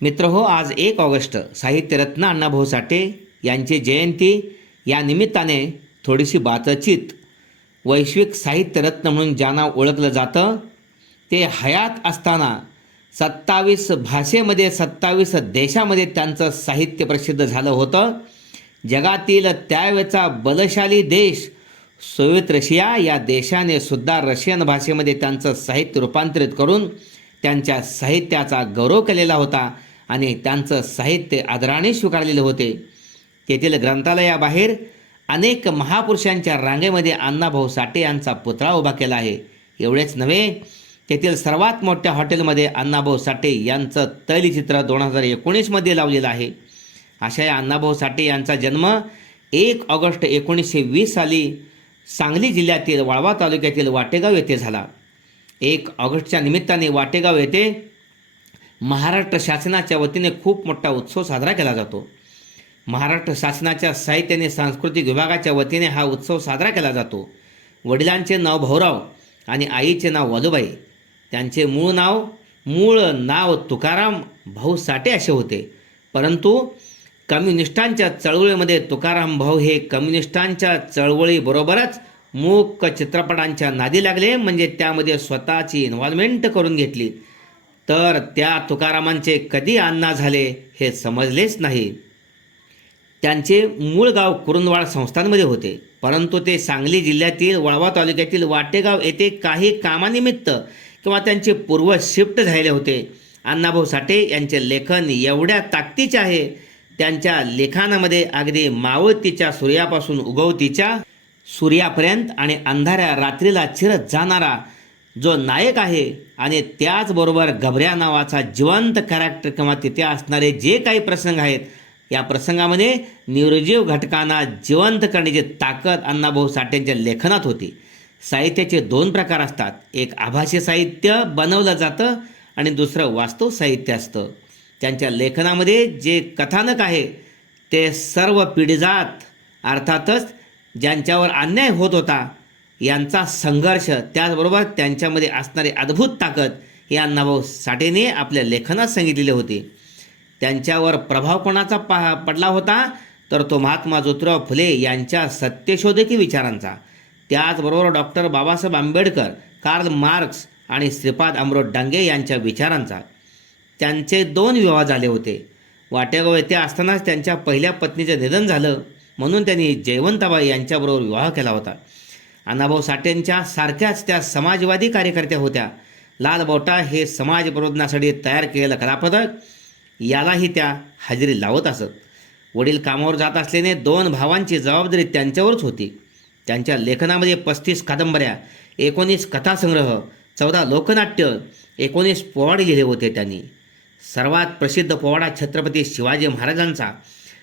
मित्र हो आज एक ऑगस्ट साहित्यरत्न अण्णाभाऊ साठे यांची जयंती. या निमित्ताने थोडीशी बातचीत वैश्विक साहित्यरत्न म्हणून ज्यांना ओळखलं जातं ते हयात असताना सत्तावीस भाषेमध्ये सत्तावीस देशामध्ये त्यांचं साहित्य प्रसिद्ध झालं होतं. जगातील त्यावेळचा बलशाली देश सोवियत रशिया. या देशाने सुद्धा रशियन भाषेमध्ये त्यांचं साहित्य रूपांतरित करून त्यांच्या साहित्याचा गौरव केलेला होता. आणि त्यांचं साहित्य आदराने स्वीकारलेले होते. तेथील ग्रंथालयाबाहेर अनेक महापुरुषांच्या रांगेमध्ये अण्णाभाऊ साठे यांचा पुतळा उभा केला आहे. एवढेच नव्हे तेथील सर्वात मोठ्या हॉटेलमध्ये अण्णाभाऊ साठे यांचं तैलचित्र दोन हजार एकोणीसमध्ये लावलेलं आहे. अशा या अण्णाभाऊ साठे यांचा जन्म एक ऑगस्ट एकोणीसशे वीस साली सांगली जिल्ह्यातील वाळवा तालुक्यातील वाटेगाव येथे झाला. एक ऑगस्टच्या निमित्ताने वाटेगाव येथे महाराष्ट्र शासनाच्या वतीने खूप मोठा उत्सव साजरा केला जातो. महाराष्ट्र शासनाच्या साहित्य आणि सांस्कृतिक विभागाच्या वतीने हा उत्सव साजरा केला जातो. वडिलांचे नाव भाऊराव आणि आईचे नाव वालुबाई. त्यांचे मूळ नाव मूळ नाव तुकाराम भाऊ साठे असे होते. परंतु कम्युनिस्टांच्या चळवळीमध्ये तुकाराम भाऊ हे कम्युनिस्टांच्या चळवळीबरोबरच मूक चित्रपटांच्या नादी लागले म्हणजे त्यामध्ये स्वतःची इन्व्हॉल्वमेंट करून घेतली. तर त्या तुकारामांचे कधी अण्णा झाले हे समजलेच नाही. त्यांचे मूळ गाव कुरुंदवाड संस्थांमध्ये होते. परंतु ते सांगली जिल्ह्यातील वळवा तालुक्यातील वाटेगाव येथे काही कामानिमित्त किंवा त्यांचे पूर्व शिफ्ट झालेले होते. अण्णाभाऊ साठे यांचे लेखन एवढ्या ताकदीचे आहे. त्यांच्या लेखनामध्ये अगदी मावळतीच्या सूर्यापासून उगवतीच्या सूर्यापर्यंत आणि अंधाऱ्या रात्रीला चिरत जाणारा जो नायक आहे आणि त्याचबरोबर गभऱ्या नावाचा जिवंत कॅरेक्टर किंवा तिथे असणारे जे काही प्रसंग आहेत या प्रसंगामध्ये निर्जीव घटकांना जिवंत करण्याची ताकद अण्णाभाऊ साठेंच्या लेखनात होती. साहित्याचे दोन प्रकार असतात. एक आभासी साहित्य बनवलं जातं आणि दुसरं वास्तव साहित्य असतं. त्यांच्या लेखनामध्ये जे कथानक आहे ते सर्व पिढीजात अर्थातच ज्यांच्यावर अन्याय होत होता यांचा संघर्ष त्याचबरोबर त्यांच्यामध्ये असणारी अद्भुत ताकद हे अण्णाभाऊ साठेने आपल्या लेखनात सांगितलेले होते. त्यांच्यावर प्रभाव कोणाचा पा पडला होता? तर तो महात्मा ज्योतिराव फुले यांच्या सत्यशोधकी विचारांचा. त्याचबरोबर doctor Babasaheb Ambedkar Karl Marx आणि श्रीपाद अमृत डांगे यांच्या विचारांचा. त्यांचे दोन विवाह झाले होते. वाटेगाव येथे असतानाच त्यांच्या पहिल्या पत्नीचं निधन झालं म्हणून त्यांनी जयवंताबाई यांच्याबरोबर विवाह केला होता. अण्णाभाऊ साठेंच्या सारख्याच त्या समाजवादी कार्यकर्त्या होत्या. लाल बोटा हे समाज प्रबोधनासाठी तयार केलेलं कलापथक यालाही त्या हजेरी लावत असत. वडील कामावर जात असल्याने दोन भावांची जबाबदारी त्यांच्यावरच होती. त्यांच्या लेखनामध्ये पस्तीस कादंबऱ्या एकोणीस कथासंग्रह चौदा लोकनाट्य एकोणीस पोवाडे लिहिले होते त्यांनी. सर्वात प्रसिद्ध पोवाडा छत्रपती शिवाजी महाराजांचा.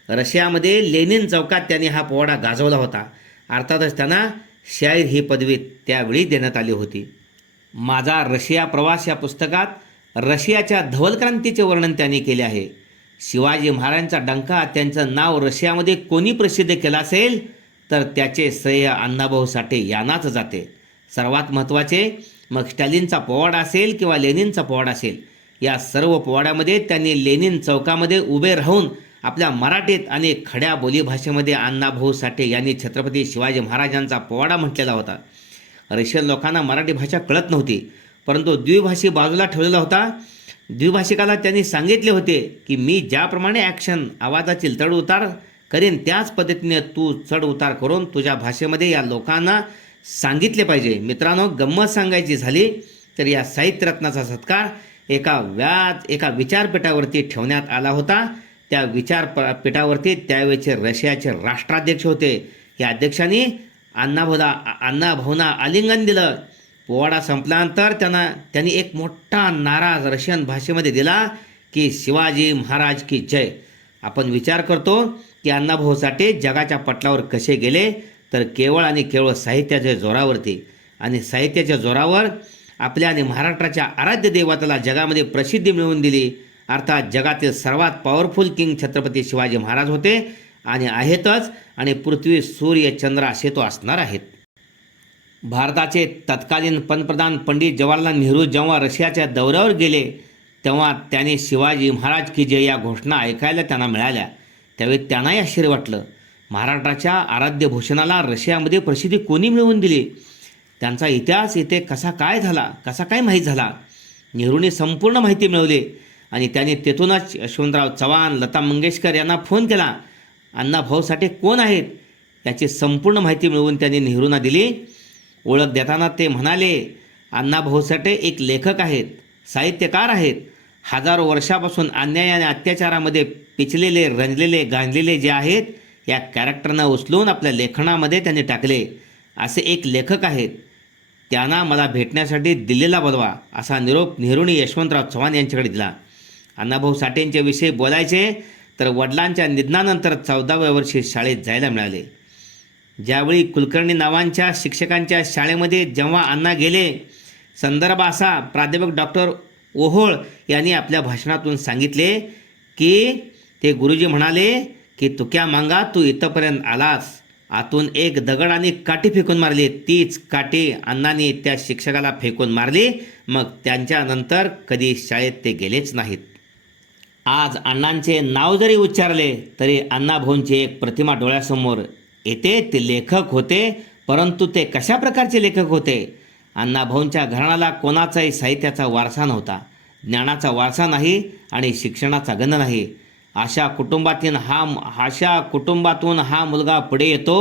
रशियामध्ये लेनिन चौकात त्यांनी हा पोवाडा गाजवला होता. अर्थातच त्यांना शायर ही पदवी त्यावेळी देण्यात आली होती. माझा रशिया प्रवास या पुस्तकात रशियाच्या धवलक्रांतीचे वर्णन त्यांनी केले आहे. शिवाजी महाराजांचा डंका त्यांचं नाव रशियामध्ये कोणी प्रसिद्ध केलं असेल तर त्याचे श्रेय अण्णाभाऊ साठे यांनाच जाते. सर्वात महत्त्वाचे मग स्टॅलिनचा पोवाडा असेल किंवा लेनिनचा पोवाडा असेल या सर्व पोवाड्यामध्ये त्यांनी लेनिन चौकामध्ये उभे राहून आपल्या मराठीत आणि खड्या बोलीभाषेमध्ये अण्णाभाऊ साठे यांनी छत्रपती शिवाजी महाराजांचा पोवाडा म्हटलेला होता. रशियन लोकांना मराठी भाषा कळत नव्हती परंतु द्विभाषी बाजूला ठेवलेला होता. द्विभाषिकाला त्यांनी सांगितले होते की मी ज्याप्रमाणे ॲक्शन आवाजाची चढ उतार करीन त्याच पद्धतीने तू चढ उतार करून तुझ्या भाषेमध्ये या लोकांना सांगितले पाहिजे. मित्रांनो गंमत सांगायची झाली तर या साहित्यरत्नाचा सत्कार एका व्याज एका विचारपीठावरती ठेवण्यात आला होता. त्या विचारपीठावरती त्यावेळेचे रशियाचे राष्ट्राध्यक्ष होते. या अध्यक्षांनी अण्णाभाऊला अण्णाभाऊना आलिंगन दिलं. पोवाडा संपल्यानंतर त्यांना त्यांनी एक मोठा नारा रशियन भाषेमध्ये दिला की शिवाजी महाराज की जय. आपण विचार करतो की अण्णाभाऊ साठे जगाच्या पटलावर कसे गेले तर केवळ आणि केवळ साहित्याच्या जोरावरती. आणि साहित्याच्या जोरावर आपल्या आणि महाराष्ट्राच्या आराध्य देवताला जगामध्ये प्रसिद्धी मिळवून दिली. अर्थात जगातील सर्वात पॉवरफुल किंग छत्रपती शिवाजी महाराज होते आणि आहेतच आणि पृथ्वी सूर्य चंद्र असे तो असणार आहेत. भारताचे तत्कालीन पंतप्रधान पंडित जवाहरलाल नेहरू जेव्हा रशियाच्या दौऱ्यावर गेले तेव्हा त्याने शिवाजी महाराज की जय या घोषणा ऐकायला त्यांना मिळाल्या. त्यावेळी त्यांनाही आश्चर्य वाटलं. महाराष्ट्राच्या आराध्य भूषणाला रशियामध्ये प्रसिद्धी कोणी मिळवून दिली? त्यांचा इतिहास इथे कसा काय झाला कसा काय माहीत झाला? नेहरूने संपूर्ण माहिती मिळवली. आणि त्याने तेथूनच यशवंतराव चव्हाण लता मंगेशकर यांना फोन केला. अण्णा भाऊ साठे कोण आहेत? याची संपूर्ण माहिती मिळवून त्यांनी नेहरूंना दिली. ओळख देताना ते म्हणाले अण्णा भाऊ साठे एक लेखक आहेत साहित्यकार आहेत. हजारो वर्षापासून अन्याय आणि अत्याचारामध्ये पिचलेले रंजलेले गांजलेले जे आहेत या कॅरेक्टरना उचलून आपल्या लेखनामध्ये त्यांनी टाकले. असे एक लेखक आहेत. त्यांना मला भेटण्यासाठी दिल्लीला बोलवा असा निरोप नेहरूने यशवंतराव चव्हाण यांच्याकडे दिला. अण्णाभाऊ साठेंच्या विषयी बोलायचे तर वडिलांच्या निधनानंतर चौदाव्या वर्षी शाळेत जायला मिळाले. ज्यावेळी कुलकर्णी नावांच्या शिक्षकांच्या शाळेमध्ये जेव्हा अण्णा गेले संदर्भ असा प्राध्यापक डॉक्टर ओहोळ यांनी आपल्या भाषणातून सांगितले की ते गुरुजी म्हणाले की तुक्या मांगा तू इथंपर्यंत आलास. आतून एक दगड आणि काठी फेकून मारली. तीच काठी अण्णांनी त्या शिक्षकाला फेकून मारली. मग त्यांच्यानंतर कधी शाळेत ते गेलेच नाहीत. आज अण्णांचे नाव जरी उच्चारले तरी अण्णाभाऊंची एक प्रतिमा डोळ्यासमोर येते ते लेखक होते परंतु ते कशा प्रकारचे लेखक होते? अण्णाभाऊंच्या घराण्याला कोणाचाही साहित्याचा वारसा नव्हता. ज्ञानाचा वारसा नाही आणि शिक्षणाचा गंध नाही. अशा कुटुंबातील हा अशा कुटुंबातून हा मुलगा पुढे येतो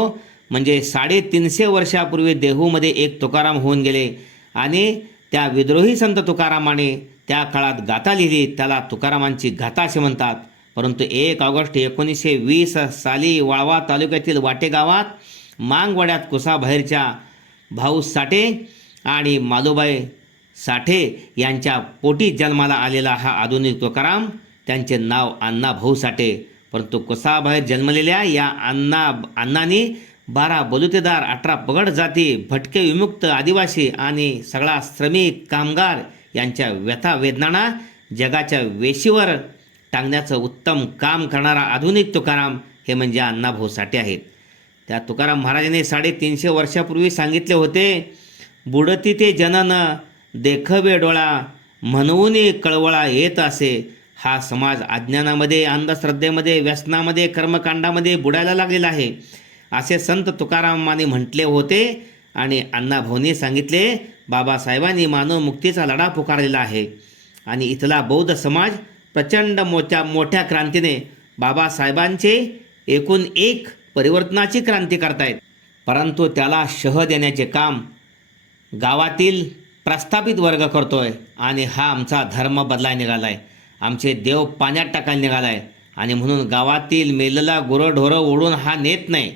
म्हणजे साडेतीनशे वर्षापूर्वी देहूमध्ये एक तुकाराम होऊन गेले आणि त्या विद्रोही संत तुकारामाने त्या काळात गाथा लिहिली त्याला तुकारामांची गाथा असे म्हणतात. परंतु एक ऑगस्ट एकोणीसशे वीस साली वाळवा तालुक्यातील वाटे गावात मांगवाड्यात कुसाबाहेरच्या भाऊ साठे आणि मालूबाई साठे यांच्या पोटी जन्माला आलेला हा आधुनिक तुकाराम. त्यांचे नाव अण्णा भाऊ साठे. परंतु कुसाबाहेर जन्मलेल्या या अण्णा अण्णांनी बारा बलुतेदार अठरा पगड जाती भटके विमुक्त आदिवासी आणि सगळा श्रमिक कामगार यांच्या व्यथा वेदनांना जगाच्या वेशीवर टांगण्याचं उत्तम काम करणारा आधुनिक तुकाराम हे म्हणजे अण्णाभाऊ साठे आहेत. त्या तुकाराम महाराजांनी साडेतीनशे वर्षापूर्वी सांगितले होते बुडती ते जनन देखवे डोळा म्हणून कळवळा येत असे. हा समाज अज्ञानामध्ये अंधश्रद्धेमध्ये व्यसनामध्ये कर्मकांडामध्ये बुडायला लागलेला आहे. असे संत तुकारामाने म्हटले होते आणि अण्णाभाऊंनी सांगितले बाबासाहेबांनी मानव मुक्तीचा लढा पुकारलेला आहे. आणि इथला बौद्ध समाज प्रचंड मोठ्या मोठ्या क्रांतीने बाबासाहेबांचे एकूण एक परिवर्तनाची क्रांती करतायत. परंतु त्याला शह देण्याचे काम गावातील प्रस्थापित वर्ग करतो आहे आणि हा आमचा धर्म बदलाय निघाला आहे आमचे देव पाण्यात टाकायला निघाला आहे आणि म्हणून गावातील मेलेला गुरंढोरं ओढून हा नेत नाही.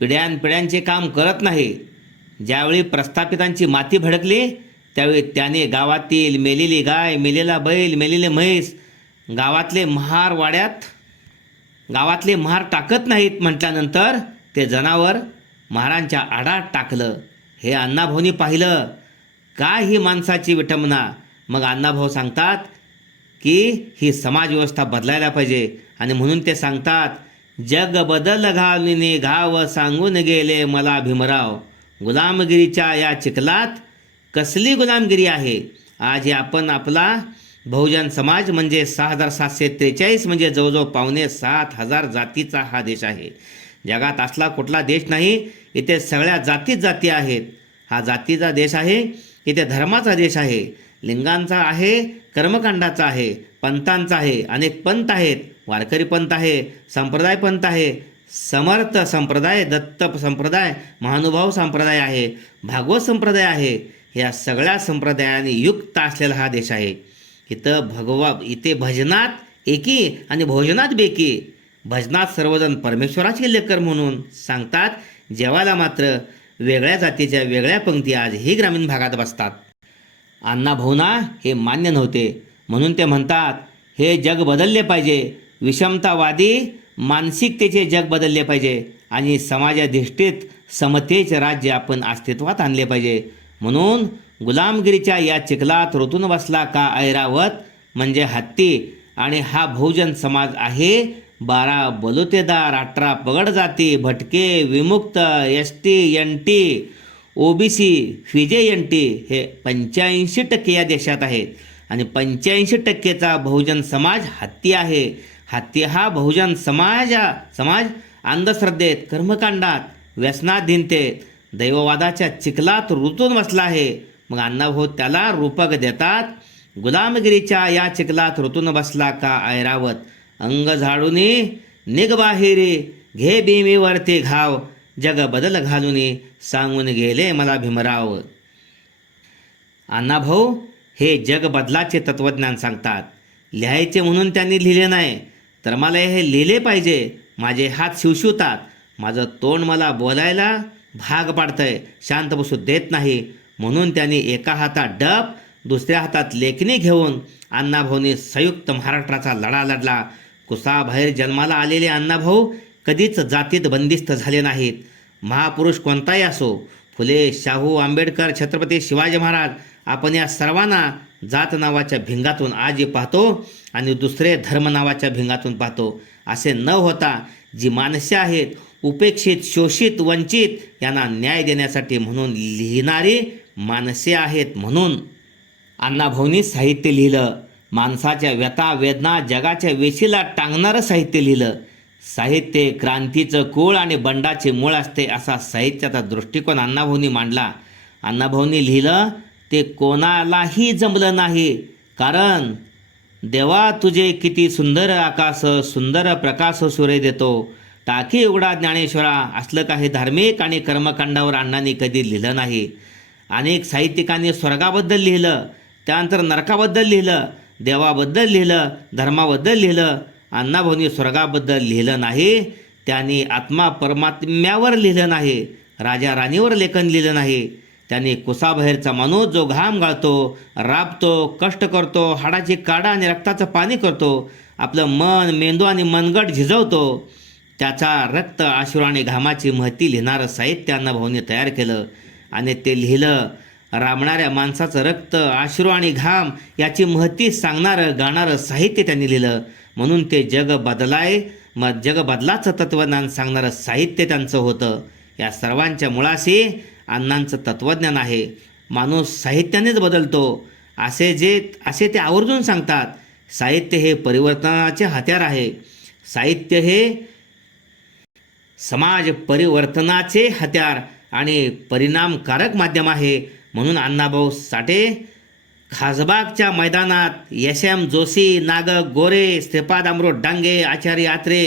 पिढ्यानपिढ्यांचे काम करत नाही. ज्यावेळी प्रस्थापितांची माती भडकली त्यावेळी त्याने गावातील मेलेली गाय मेलेला बैल मेलेले म्हैस गावातले महार वाड्यात गावातले महार टाकत नाहीत म्हटल्यानंतर ते जनावर महारांच्या आडात टाकलं. हे अण्णाभाऊनी पाहिलं. काय ही माणसाची विटंबना? मग अण्णाभाऊ सांगतात की ही समाजव्यवस्था बदलायला पाहिजे आणि म्हणून ते सांगतात जग बदल घालविने घाव सांगून गेले मला भीमराव. गुलामगिरीच्या या चिखलात कसली गुलामगिरी आहे? आज आपण आपला बहुजन समाज म्हणजे सहा हजार सातशे त्रेचाळीस म्हणजे जवळजवळ पावणे सात हजार जातीचा हा देश आहे. जगात असला कुठला देश नाही इथे सगळ्या जातीच जाती आहेत. हा जातीचा देश आहे इथे धर्माचा देश आहे. लिंगांचा आहे कर्मकांडाचा आहे पंथांचा आहे अनेक पंथ आहेत. वारकरी पंथ आहे संप्रदाय पंथ आहे समर्थ संप्रदाय दत्त संप्रदाय महानुभाव संप्रदाय आहे भागवत संप्रदाय आहे. या सगळ्या संप्रदायाने युक्त असलेला हा देश आहे. इथं भगवा इथे भजनात एकी आणि भोजनात बेकी. भजनात सर्वजण परमेश्वराचे लेकर म्हणून सांगतात जेवायला मात्र वेगळ्या जातीच्या वेगळ्या पंक्ती आजही ग्रामीण भागात बसतात. अण्णा भाऊना हे मान्य नव्हते. म्हणून ते म्हणतात हे जग बदलले पाहिजे. विषमतावादी मानसिकतेचे जग बदलले पाहिजे आणि समाजाधिष्ठित समतेचे राज्य आपण अस्तित्वात आणले पाहिजे. म्हणून गुलामगिरीच्या या चिखलात ऋतून बसला का ऐरावत? म्हणजे हत्ती. आणि हा बहुजन समाज आहे. बारा बलुतेदार अठरा पगड जाती भटके विमुक्त S T N T O B C फिजे N T हे पंच्याऐंशी टक्के या देशात आहेत. आणि पंच्याऐंशी टक्केचा बहुजन समाज हत्ती आहे. हत्ती हा बहुजन समाज समाज अंधश्रद्धेत कर्मकांडात व्यसनाधीनतेत. दैववादाच्या चिखलात रुतून बसला आहे. मग अण्णाभाऊ त्याला रूपक देतात. गुलामगिरीच्या या चिखलात ऋतून बसला का ऐरावत? अंग झाडूनी निग बाहेरी घे भीमीवरती घाव जग बदल घालून सांगून गेले मला भीमराव. अण्णाभाऊ हे जग बदलाचे तत्वज्ञान सांगतात. लिहायचे म्हणून त्यांनी लिहिले नाही. तर मला हे लिहिले पाहिजे. माझे हात शिवशिवतात. माझं तोंड मला बोलायला भाग पाडतंय. शांत बसू देत नाही. म्हणून त्यांनी एका हातात डब दुसऱ्या हातात लेखणी घेऊन अण्णाभाऊनी संयुक्त महाराष्ट्राचा लढा लढला. कुसाबाहेर जन्माला आलेले अण्णाभाऊ कधीच जातीत बंदिस्त झाले नाहीत. महापुरुष कोणताही असो फुले शाहू आंबेडकर छत्रपती शिवाजी महाराज. आपण या सर्वांना जात नावाच्या भिंगातून आजी पाहतो आणि दुसरे धर्म नावाच्या भिंगातून पाहतो असे न होता जी माणसे आहेत उपेक्षित शोषित वंचित यांना न्याय देण्यासाठी म्हणून लिहिणारी माणसे आहेत म्हणून अण्णाभाऊंनी साहित्य लिहिलं. माणसाच्या व्यथा वेदना जगाच्या वेशीला टांगणारं साहित्य लिहिलं. साहित्य क्रांतीचं कुळ आणि बंडाचे मूळ असते असा साहित्याचा दृष्टिकोन अण्णाभाऊंनी मांडला. अण्णाभाऊंनी लिहिलं ते कोणालाही जमलं नाही कारण देवा तुझे किती सुंदर आकाश सुंदर प्रकाश सूर्य देतो. टाकी उघडा ज्ञानेश्वरा असलं काही धार्मिक आणि कर्मकांडावर अण्णांनी कधी लिहिलं नाही. अनेक साहित्यिकांनी स्वर्गाबद्दल लिहिलं त्यानंतर नरकाबद्दल लिहिलं देवाबद्दल लिहिलं धर्माबद्दल लिहिलं अण्णाभाऊंनी स्वर्गाबद्दल लिहिलं नाही त्यांनी आत्मा परमात्म्यावर लिहिलं नाही राजा राणीवर लेखन लिहिलं नाही. त्यांनी कुसाबाहेरचा माणूस जो घाम गाळतो राबतो कष्ट करतो हाडाची काडा आणि रक्ताचं पाणी करतो आपलं मन मेंदू आणि मनगट झिजवतो त्याचा रक्त आश्रू आणि घामाची महती लिहिणारं साहित्य अण्णाभाऊने तयार केलं आणि ते लिहिलं राबणाऱ्या माणसाचं रक्त आश्रू आणि घाम याची महती सांगणारं गाणारं साहित्य त्यांनी लिहिलं. म्हणून ते जग बदलाय मग जग बदलाचं तत्त्वज्ञान सांगणारं साहित्य त्यांचं होतं. या सर्वांच्या मुळाशी अण्णांचं तत्त्वज्ञान आहे. माणूस साहित्यानेच बदलतो. असे जे असे ते आवर्जून सांगतात साहित्य हे परिवर्तनाचे हत्यार आहे. साहित्य हे समाज परिवर्तनाचे हत्यार आणि परिणामकारक माध्यम आहे. म्हणून अण्णाभाऊ साठे खासबागच्या मैदानात यश एम जोशी नागक गोरे श्रीपाद अमृत डांगे आचार्य आत्रे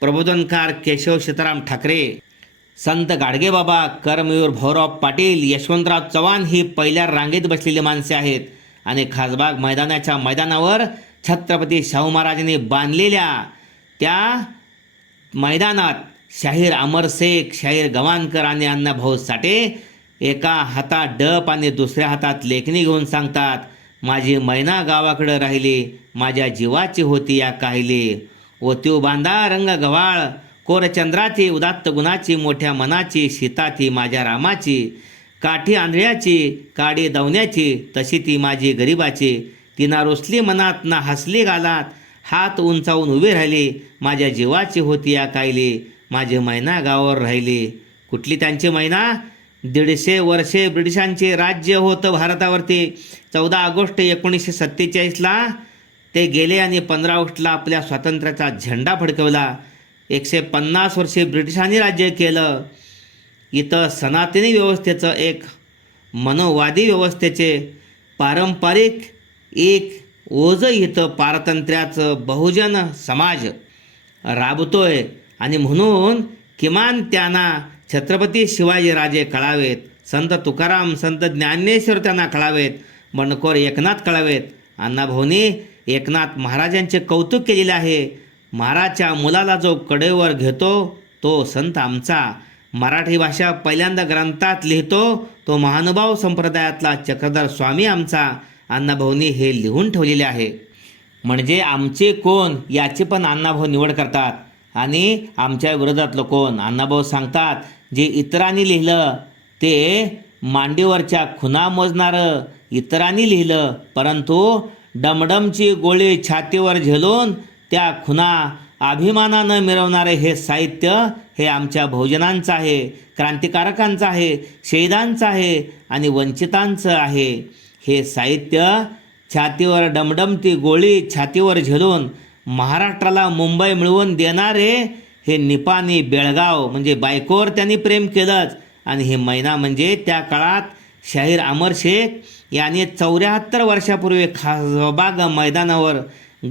प्रबोधनकार केशव सीताराम ठाकरे. संत गाडगेबाबा करमयूर भाऊराव पाटील यशवंतराव चव्हाण ही पहिल्या रांगेत बसलेली माणसे आहेत. आणि खासबाग मैदानाच्या मैदानावर छत्रपती शाहू महाराजांनी बांधलेल्या त्या मैदानात शाहीर अमर शेख शाहीर गवानकर आणि अण्णाभाऊ साठे एका हातात डप आणि दुसऱ्या हातात लेखणी घेऊन सांगतात माझी मैना गावाकडं राहिली माझ्या जीवाची होती या काहिली. त्यो बांधा रंग गव्हाळ कोरचंद्राची उदात्त गुणाची मोठ्या मनाची शीताती माझ्या रामाची. काठी आंधळ्याची काडी दवण्याची तशी ती माझी गरिबाची. तिना रोसली मनात ना हसली गालात. हात उंचावून उभी राहिली माझ्या जीवाची होती या कायली माझी मैना गावावर राहिली. कुठली त्यांची मैना? दीडशे वर्षे ब्रिटिशांचे राज्य होतं भारतावरती. चौदा ऑगस्ट एकोणीसशे सत्तेचाळीसला ते गेले आणि पंधरा ऑगस्टला आपल्या स्वातंत्र्याचा झेंडा फडकवला. एकशे पन्नास वर्षे ब्रिटिशांनी राज्य केलं. इथं सनातनी व्यवस्थेचं एक मनोवादी व्यवस्थेचे पारंपरिक एक ओझं इथं पारतंत्र्याचं बहुजन समाज राबतोय. आणि म्हणून किमान त्यांना छत्रपती शिवाजीराजे कळावेत संत तुकाराम संत ज्ञानेश्वर त्यांना कळावेत बंडखोर एकनाथ कळावेत. अण्णाभाऊनी एकनाथ महाराजांचे कौतुक केलेले आहे. महाराजच्या मुलाला जो कडेवर घेतो तो संत आमचा. मराठी भाषा पहिल्यांदा ग्रंथात लिहितो तो महानुभाव संप्रदायातला चक्रधर स्वामी आमचा. अण्णाभाऊनी हे लिहून ठेवलेले आहे. म्हणजे आमचे कोण याची पण अण्णाभाऊ निवड करतात. आणि आमच्या विरोधातलं कोण अण्णाभाऊ सांगतात जे इतरांनी लिहिलं ते मांडीवरच्या खुना मोजणारं इतरांनी लिहिलं परंतु डमडमची गोळी छातीवर झेलून त्या खुना अभिमानानं मिरवणारे हे साहित्य हे आमच्या भोजनांचं आहे क्रांतिकारकांचं आहे शहीदांचं आहे आणि वंचितांचं आहे. हे साहित्य छातीवर डमडमती गोळी छातीवर झेलून महाराष्ट्राला मुंबई मिळवून देणारे हे निपाणी बेळगाव म्हणजे बायकोवर त्यांनी प्रेम केलंच. आणि हे मैना म्हणजे त्या काळात शाहीर अमर शेख याने चौऱ्याहत्तर वर्षापूर्वी खासबाग मैदानावर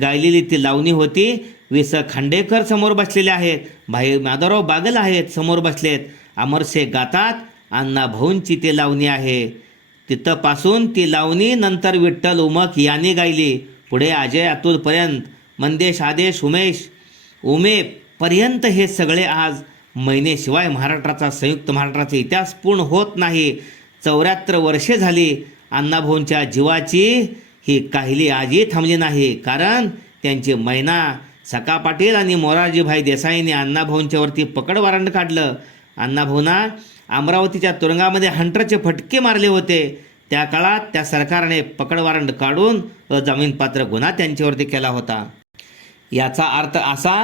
गायलेली ती लावणी होती. वि स खांडेकर समोर बसलेले आहेत. भाई माधवराव बागल आहेत समोर बसलेत. अमर शेख गातात अण्णा भाऊंची ती लावणी आहे. तिथंपासून ती लावणी नंतर विठ्ठल उमक यांनी गायली. पुढे अजय अतुलपर्यंत मंदेश आदेश उमेश पर्यंत हे सगळे आज महिनेशिवाय महाराष्ट्राचा संयुक्त महाराष्ट्राचा इतिहास पूर्ण होत नाही. चौऱ्याहत्तर वर्षे झाली अण्णाभाऊंच्या जीवाची ही काहिली आजही थांबली नाही. कारण त्यांची मैना सका पाटील आणि मोरारजीभाई देसाईने अण्णाभाऊंच्यावरती पकड वारंट काढलं. अण्णाभाऊंना अमरावतीच्या तुरुंगामध्ये हंटरचे फटके मारले होते. त्या काळात त्या सरकारने पकड वारंट काढून अजामीनपात्र गुन्हा त्यांच्यावरती केला होता. याचा अर्थ असा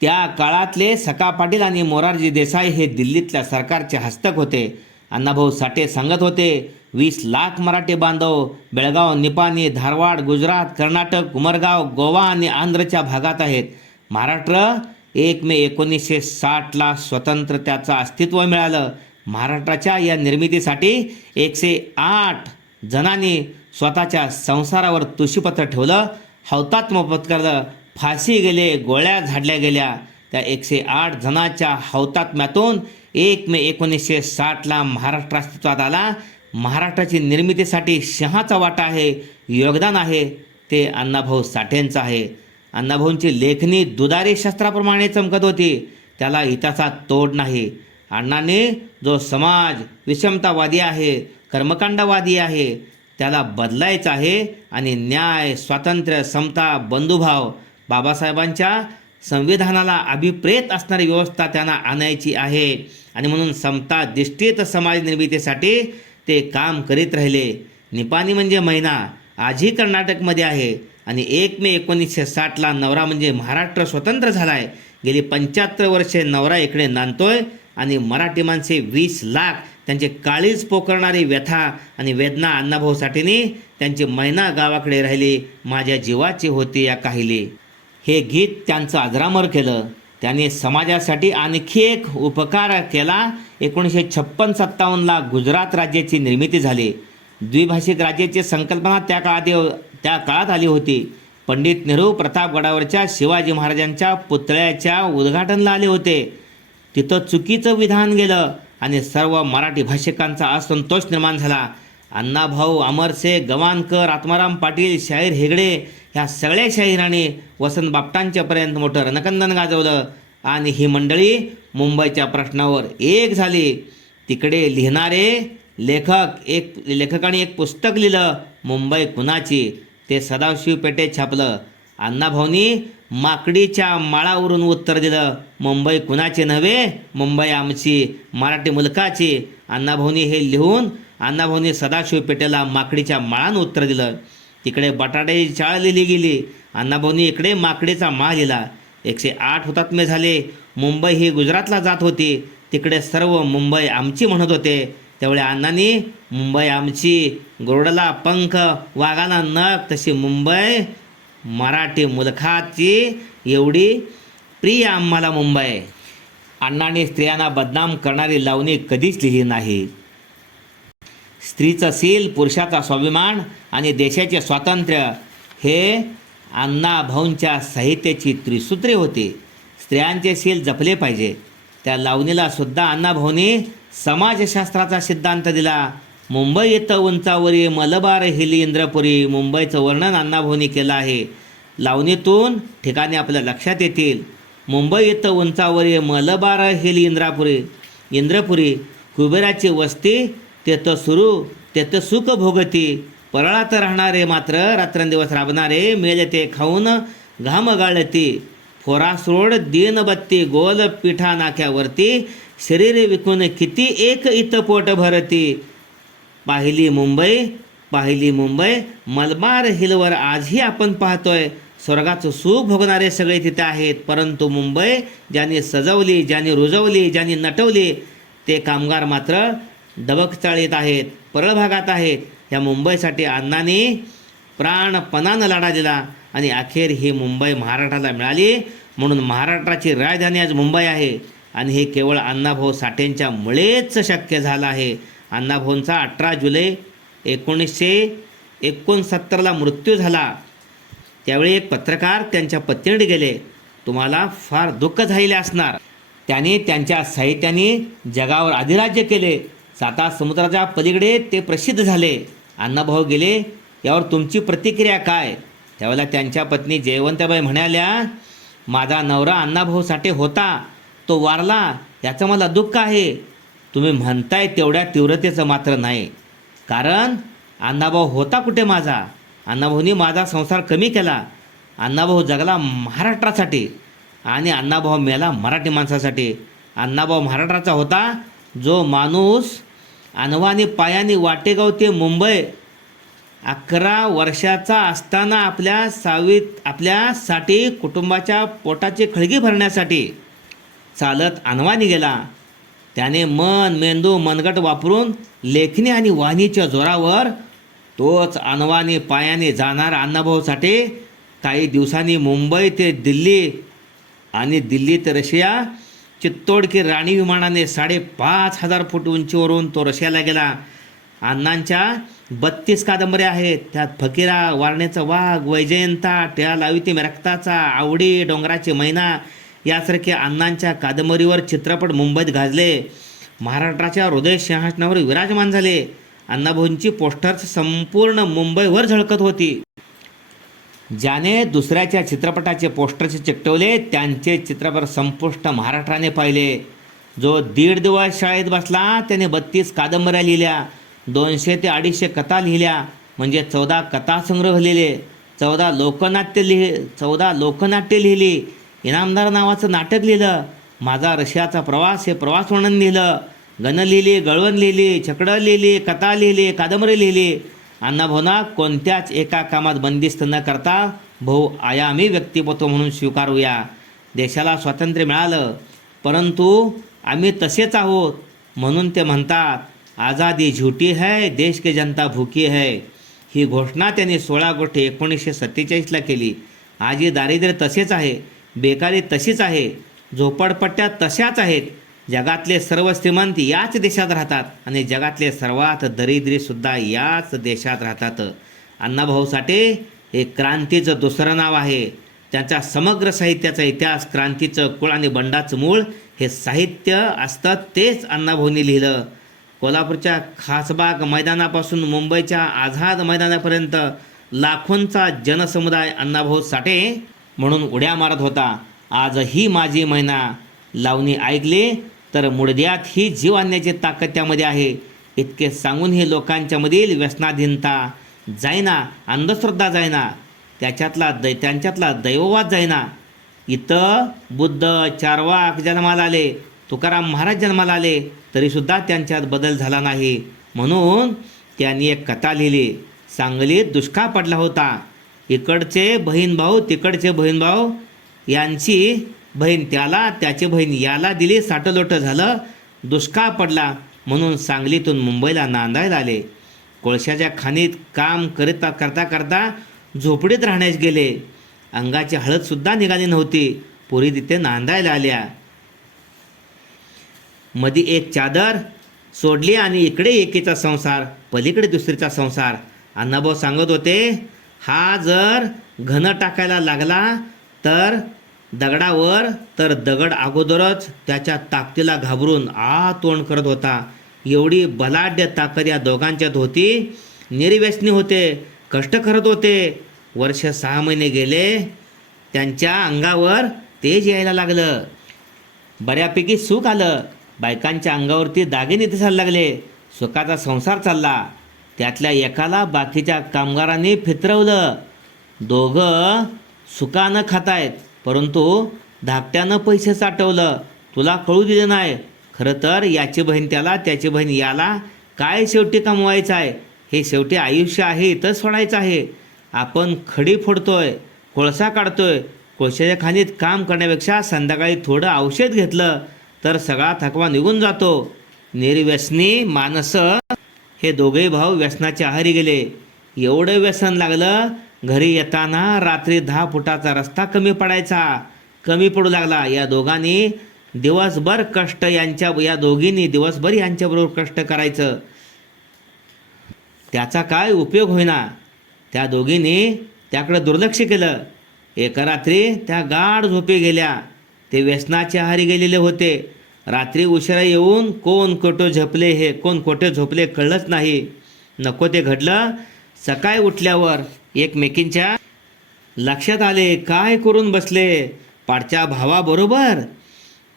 त्या काळातले सका पाटील आणि मोरारजी देसाई हे दिल्लीतल्या सरकारचे हस्तक होते. अण्णाभाऊ साठे सांगत होते वीस लाख मराठी बांधव बेळगाव निपाणी धारवाड गुजरात कर्नाटक उमरगाव गोवा आणि आंध्रच्या भागात आहेत. महाराष्ट्र एक मे एकोणीसशे साठला स्वतंत्र त्याचं अस्तित्व मिळालं. महाराष्ट्राच्या या निर्मितीसाठी एकशे आठ जणांनी स्वतःच्या संसारावर तुशीपत्र ठेवलं हौतात्म पत्करलं. फाशी गेले गोळ्या झाडल्या गेल्या. त्या एकशे आठ जणांच्या हौतात्म्यातून एक मे एकोणीसशे साठला महाराष्ट्र अस्तित्वात आला. महाराष्ट्राची निर्मितीसाठी शहाचा वाटा आहे योगदान आहे. ते अण्णाभाऊ साठेंचं आहे. अण्णाभाऊंची लेखणी दुधारी शस्त्राप्रमाणे चमकत होती. त्याला इतिहासात तोड नाही. अण्णाने जो समाज विषमतावादी आहे कर्मकांडवादी आहे त्याला बदलायचं आहे आणि न्याय स्वातंत्र्य समता बंधुभाव बाबासाहेबांच्या संविधानाला अभिप्रेत असणारी व्यवस्था त्यांना आणायची आहे. आणि म्हणून समता दिष्टीत समाज निर्मितीसाठी ते काम करीत राहिले. निपाणी म्हणजे महिना. आजही कर्नाटकमध्ये आहे. आणि एक मे एकोणीसशे साठला नवरा म्हणजे महाराष्ट्र स्वतंत्र झाला आहे गेली पंच्याहत्तर वर्षे नवरा इकडे नांदतोय. आणि मराठी माणसे वीस लाख त्यांचे काळीज पोकरणारी व्यथा आणि वेदना अण्णाभाऊ साठेने त्यांची मैना गावाकडे राहिली. माझ्या जीवाची होती या काहिली. हे गीत त्यांचं अजरामर केलं. त्यांनी समाजासाठी आणखी एक उपकार केला. एकोणीसशे छप्पन सत्तावन्नला गुजरात राज्याची निर्मिती झाली. द्विभाषिक राज्याची संकल्पना त्या काळात त्या काळात आली होती. पंडित नेहरू प्रतापगडावरच्या शिवाजी महाराजांच्या पुतळ्याच्या उद्घाटनला आले होते. तिथं चुकीचं विधान गेलं आणि सर्व मराठी भाषिकांचा असंतोष निर्माण झाला. अण्णाभाऊ अमरसे गवाणकर आत्माराम पाटील शाहीर हेगडे ह्या सगळ्या शाहिरांनी वसंत बापटांच्यापर्यंत मोठं रणकंदन गाजवलं. आणि ही मंडळी मुंबईच्या प्रश्नावर एक झाली. तिकडे लिहिणारे लेखक एक लेखकाने एक पुस्तक लिहिलं मुंबई कुणाची? ते सदाशिव पेठेत छापलं. अण्णाभाऊनी माकडीच्या माळावरून उत्तर दिलं. मुंबई कुणाची नव्हे? मुंबई आमची मराठी मुलकाची. अण्णाभाऊनी हे लिहून अण्णाभाऊनी सदाशिव पेठेला माकडीच्या माळानं उत्तर दिलं. तिकडे बटाट्याची चाळ लिहिली गेली. अण्णाभाऊनी इकडे माकडेचा मा लिहिला एकशे आठ हुतात्मे झाले. मुंबई ही गुजरातला जात होती. तिकडे सर्व मुंबई आमची म्हणत होते. त्यावेळी अण्णांनी मुंबई आमची गोरडला पंख वाघाला नख तशी मुंबई मराठी मुलखाची एवढी प्रिय आम्हाला मुंबई. अण्णांनी स्त्रियांना बदनाम करणारी लावणी कधीच लिहिली नाही. स्त्रीचं सील पुरुषाचा स्वाभिमान आणि देशाचे स्वातंत्र्य हे अण्णाभाऊंच्या साहित्याची त्रिसूत्री होती. स्त्रियांचे सील जपले पाहिजे. त्या लावणीला सुद्धा अण्णाभाऊंनी समाजशास्त्राचा सिद्धांत दिला. मुंबई येतं उंचावरी मलबार हिली इंद्रपुरी मुंबईचं वर्णन अण्णाभाऊंनी केलं आहे. लावणीतून ठिकाणी आपल्या लक्षात येतील. मुंबई येतं उंचावरी मलबार हिली इंद्रापुरी इंद्रपुरी कुबेराची वस्ती तेथं सुरू तेथं सुख भोगती। परळात राहणारे मात्र रात्रंदिवस राबणारे मेले ते खाऊन घाम गाळती। फोरासरोड दीनबत्ती गोल पिठा नाक्यावरती शरीर विकून किती एक इत पोट भरती। पाहिली मुंबई पाहिली मुंबई मलबार हिलवर आजही आपण पाहतोय। स्वर्गाचं सुख भोगणारे सगळे तिथे आहेत परंतु मुंबई ज्यांनी सजवली ज्यांनी रुजवली ज्यांनी नटवली ते कामगार मात्र दबक चाळीत आहेत परळ भागात आहेत. या मुंबईसाठी अण्णांनी प्राणपणानं लढा दिला आणि अखेर ही मुंबई महाराष्ट्राला मिळाली. म्हणून महाराष्ट्राची राजधानी आज मुंबई आहे. आणि हे केवळ अण्णाभाऊ साठेंच्या मुळेच शक्य झालं आहे. अण्णाभाऊंचा अठरा जुलै एकोणीसशे एकोणसत्तरला मृत्यू झाला. त्यावेळी एक पत्रकार त्यांच्या पत्नीकडे गेले. तुम्हाला फार दुःख झालेले असणार. त्याने त्यांच्या साहित्याने जगावर अधिराज्य केले. साता समुद्राच्या पलीकडे ते प्रसिद्ध झाले. अण्णाभाऊ गेले. यावर तुमची प्रतिक्रिया काय? त्यावेळेला त्यांच्या पत्नी जयवंताबाई म्हणाल्या माझा नवरा अण्णाभाऊ साठे होता. तो वारला. याचं मला दुःख आहे. तुम्ही म्हणताय तेवढ्या तीव्रतेचं मात्र नाही. कारण अण्णाभाऊ होता कुठे माझा? अण्णाभाऊनी माझा संसार कमी केला. अण्णाभाऊ जगला महाराष्ट्रासाठी आणि अण्णाभाऊ मेला मराठी माणसासाठी. अण्णाभाऊ महाराष्ट्राचा होता जो माणूस अनवाने पायाने वाटेगाव ते मुंबई. अकरा वर्षाचा असताना आपल्या सावित आपल्यासाठी कुटुंबाच्या पोटाची खळगी भरण्यासाठी चालत अनवानी गेला. त्याने मन मेंदू मनगट वापरून लेखणी आणि वाणीच्या जोरावर तोच अनवाने पायाने जाणार अण्णाभाऊसाठी काही दिवसांनी मुंबई ते दिल्ली आणि दिल्ली ते रशिया चित्तोड की राणी विमानाने साडेपाच हजार फूट उंचीवरून तो रशियाला गेला. अण्णांच्या बत्तीस कादंबऱ्या आहेत. त्यात फकीरा वारणेचा वाघ वैजयंता टिळा लाविती रक्ताचा आवडी डोंगराची मैना यासारख्या अण्णांच्या कादंबरीवर चित्रपट मुंबईत गाजले. महाराष्ट्राच्या हृदय सिंहासनावर विराजमान झाले. अण्णाभाऊंची पोस्टर्स संपूर्ण मुंबईवर झळकत होती. ज्याने दुसऱ्याच्या चित्रपटाचे पोस्टरचे चिकटवले त्यांचे चित्रपट संपुष्ट महाराष्ट्राने पाहिले. जो दीड दिवस शाळेत बसला त्याने बत्तीस कादंबऱ्या लिहिल्या दोनशे ते अडीचशे कथा लिहिल्या म्हणजे चौदा कथासंग्रह लिहिले चौदा लोकनाट्य लिहि चौदा लोकनाट्य लिहिली इनामदार नावाचं नाटक लिहिलं माझा रशियाचा प्रवास हे प्रवास वर्णन लिहिलं गण लिहिली गळवण लिहिली छकडं लिहिली कथा लिहिली कादंबरी लिहिली अण्णाभाऊना कोणत्याच एका कामात बंदिस्त न करता भाऊ आयामी व्यक्तिमत्व म्हणून स्वीकारूया. देशाला स्वातंत्र्य मिळालं परंतु आम्ही तसेच आहोत म्हणून ते म्हणतात आझादी झुटी है देश के जनता भूकी है. ही घोषणा त्यांनी सोळा गोष्टी एकोणीसशे सत्तेचाळीसला केली. आजी दारिद्र्य तसेच आहे बेकारी तशीच आहे झोपडपट्ट्या तशाच आहेत. जगातले सर्व श्रीमंत याच देशात राहतात आणि जगातले सर्वात दरिद्रीसुद्धा याच देशात राहतात. अण्णाभाऊ साठे हे क्रांतीचं दुसरं नाव आहे. त्यांच्या समग्र साहित्याचा इतिहास क्रांतीचं कुळ आणि बंडाचं मूळ हे साहित्य असतं तेच अण्णाभाऊंनी लिहिलं. कोल्हापूरच्या खासबाग मैदानापासून मुंबईच्या आझाद मैदानापर्यंत लाखोंचा जनसमुदाय अण्णाभाऊ साठे म्हणून उड्या मारत होता. आजही माझी मैना लावणी ऐकली तर मुडद्यात ही जीव आणण्याची ताकद त्यामध्ये आहे. इतके सांगून हे लोकांच्यामधील व्यसनाधीनता जायना अंधश्रद्धा जायना त्याच्यातला दै त्यांच्यातला दैववाद जायना इथं बुद्ध चारवाक जन्माला आले तुकाराम महाराज जन्माला आले तरीसुद्धा त्यांच्यात बदल झाला नाही. म्हणून त्यांनी एक कथा लिहिली. सांगलीत दुष्काळ पडला होता. इकडचे बहीण भाऊ तिकडचे बहीण भाऊ यांची बहीण त्याला त्याची बहीण याला दिली साठलोट झालं दुष्काळ पडला म्हणून सांगलीतून मुंबईला नांदायला आले. कोळशाच्या खाणीत काम करता करता करता झोपडीत राहण्यास गेले. अंगाची हळदसुद्धा निघाली नव्हती. पुरी तिथे नांदायला आल्या. मधी एक चादर सोडली आणि इकडे एकीचा संसार पलीकडे दुसरीचा संसार. अण्णाभाऊ सांगत होते हा जर घन टाकायला लागला तर दगडावर तर दगड अगोदरच त्याच्या ताकदीला घाबरून आ तोंड करत होता. एवढी बलाढ्य ताकद या दोघांच्यात होती. निर्व्यसनी होते कष्ट करत होते. वर्ष सहा महिने गेले त्यांच्या अंगावर तेज यायला लागलं. बऱ्यापैकी सुख आलं. बायकांच्या अंगावरती दागिने दिसायला लागले. सुखाचा संसार चालला. त्यातल्या एकाला बाकीच्या कामगारांनी फितरवलं. दोघं सुखानं खातायत. परंतु धाकट्यानं पैसे साठवलं तुला कळू दिलं नाही. खरं तर याची बहीण त्याला त्याची बहीण याला काय शेवटी कमवायचं आहे? हे शेवटी आयुष्य आहे इथं सोडायचं आहे. आपण खडी फोडतोय कोळसा काढतोय. कोळशाच्या खाणीत काम करण्यापेक्षा संध्याकाळी थोडं औषध घेतलं तर सगळा थकवा निघून जातो. निर्व्यसनी माणसं हे दोघेही भाऊ व्यसनाच्या आहारी गेले. एवढं व्यसन लागलं घरी येताना रात्री दहा फुटाचा रस्ता कमी पडायचा कमी पडू लागला. या दोघांनी दिवसभर कष्ट यांच्या या दोघींनी दिवसभर यांच्याबरोबर कष्ट करायचं. त्याचा काय उपयोग होईना. त्या दोघींनी त्याकडे दुर्लक्ष केलं. एका रात्री त्या गाढ झोपी गेल्या. ते व्यसनाच्या आहारी गेलेले होते. रात्री उशिरा येऊन कोण कोठे झोपले हे कोण कोठे झोपले कळलंच नाही. नको ते घडलं. सकाळी उठल्यावर एकमेकींच्या लक्षात आले काय करून बसले? पाडच्या भावाबरोबर?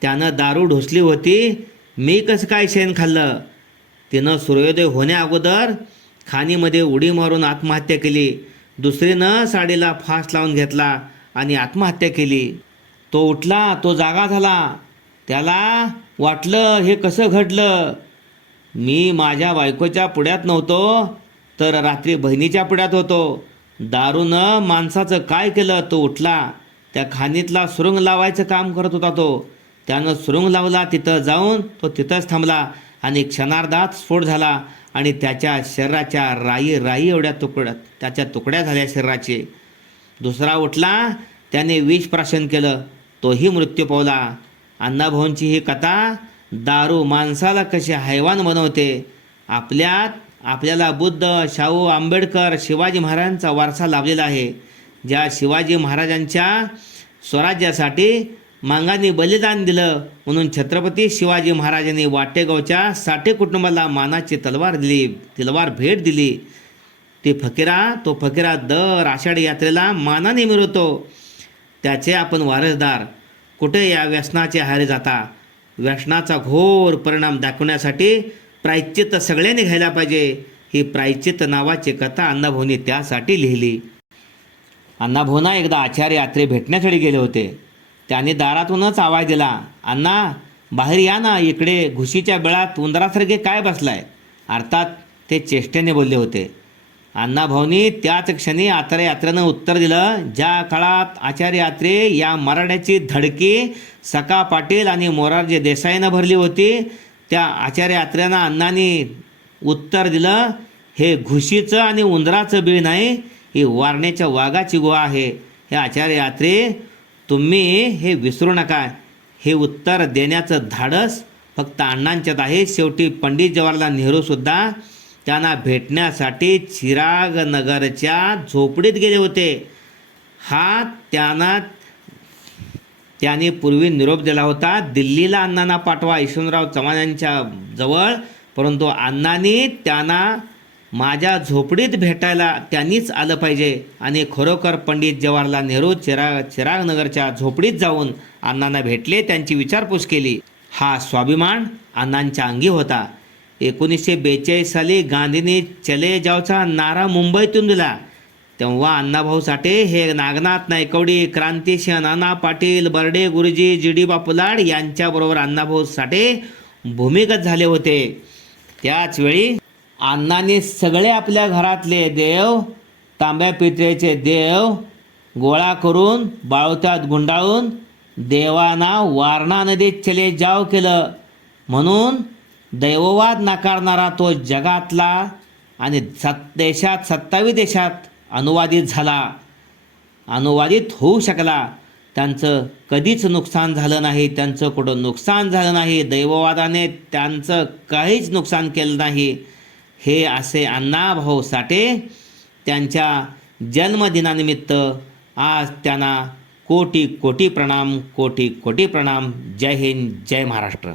त्यानं दारू ढोसली होती. मी कसं काय शेण खाल्लं? तिनं सूर्योदय होण्या अगोदर खाणीमध्ये उडी मारून आत्महत्या केली. दुसरीनं साडीला फास लावून घेतला आणि आत्महत्या केली. तो उठला तो जागा झाला. त्याला वाटलं हे कसं घडलं? मी माझ्या बायकोच्या पुढ्यात नव्हतो तर रात्री बहिणीच्या पुढ्यात होतो. दारूनं माणसाचं काय केलं? तो उठला. त्या खाणीतला सुरुंग लावायचं काम करत होता तो. त्यानं सुरुंग लावला तिथं जाऊन तो तिथंच थांबला आणि क्षणार्धात स्फोट झाला आणि त्याच्या शरीराच्या राई राई एवढ्या तुकड्या त्याच्या तुकड्या झाल्या शरीराचे. दुसरा उठला त्याने विष प्राशन केलं. तोही मृत्यू पावला. अण्णाभाऊंची ही कथा दारू माणसाला कशी हैवान बनवते? आपल्यात आपल्याला बुद्ध शाहू आंबेडकर शिवाजी महाराजांचा वारसा लाभलेला आहे. ज्या शिवाजी महाराजांच्या स्वराज्यासाठी मांगांनी बलिदान दिलं म्हणून छत्रपती शिवाजी महाराजांनी वाटेगावच्या साठे कुटुंबाला मानाची तलवार दिली तलवार भेट दिली. ती फकीरा तो फकीरा दर आषाढी यात्रेला मानाने मिळवतो त्याचे आपण वारसदार. कुठे या व्यसनाचे हारे जाता? व्यसनाचा घोर परिणाम दाखवण्यासाठी प्रायश्चित्त सगळ्यांनी घ्यायला पाहिजे. ही प्रायश्चित्त नावाची कथा अण्णाभाऊंनी त्यासाठी लिहिली. अण्णाभाऊंना एकदा आचार्य यात्रे भेटण्यासाठी गेले होते. त्यांनी दारातूनच आवाज दिला अण्णा बाहेर या ना इकडे घुशीच्या बेळात उंदरासारखे काय बसलाय? अर्थात ते चेष्टेने बोलले होते. अण्णाभाऊनी त्याच क्षणी आचार्य यात्रेनं उत्तर दिलं ज्या काळात आचार्य यात्रे या मराठ्याची धडकी सका पाटील आणि मोरारजी देसाईनं भरली होती त्या आचार्य यात्रेनं अण्णांनी उत्तर दिलं हे घुशीचं आणि उंदराचं बीळ नाही ही वारण्याच्या वाघाची गुहा आहे. हे आचार्य यात्रे तुम्ही हे विसरू नका. हे उत्तर देण्याचं धाडस फक्त अण्णांच्यात आहे. शेवटी पंडित जवाहरलाल नेहरूसुद्धा त्यांना भेटण्यासाठी चिराग नगरच्या झोपडीत गेले होते. हा त्यांना त्याने पूर्वी निरोप दिला होता दिल्लीला अण्णांना पाठवा यशवंतराव चव्हाण यांच्या जवळ. परंतु अण्णांनी त्यांना माझ्या झोपडीत भेटायला त्यांनीच आलं पाहिजे. आणि खरोखर पंडित जवाहरलाल नेहरू चिराग चिरागनगरच्या झोपडीत जाऊन अण्णांना भेटले त्यांची विचारपूस केली. हा स्वाभिमान अण्णांच्या अंगी होता. एकोणीसशे बेचाळीस साली गांधींनी चले जावचा नारा मुंबईतून दिला. तेव्हा अण्णाभाऊ साठे हे नागनाथ नायकवडी क्रांतीसिंह नाना पाटील बर्डे गुरुजी जी डी बापुलाड यांच्याबरोबर अण्णाभाऊ साठे भूमिगत झाले होते. त्याचवेळी अण्णाने सगळे आपल्या घरातले देव तांब्या पितळेचे देव गोळा करून बाळवत्यात गुंडाळून देवांना वारणा नदीत चले जाव केलं. म्हणून दैववाद नाकारणारा तो जगातला आणि सत देशात सत्तावीस देशात अनुवादित झाला. अनुवादित होऊ शकला. त्यांचं कधीच नुकसान झालं नाही. त्यांचं कुठं नुकसान झालं नाही. दैववादाने त्यांचं काहीच नुकसान केलं नाही. हे असे अण्णाभाऊ साठे त्यांच्या जन्मदिनानिमित्त आज त्यांना कोटी कोटी प्रणाम कोटी कोटी प्रणाम. जय हिंद जय महाराष्ट्र.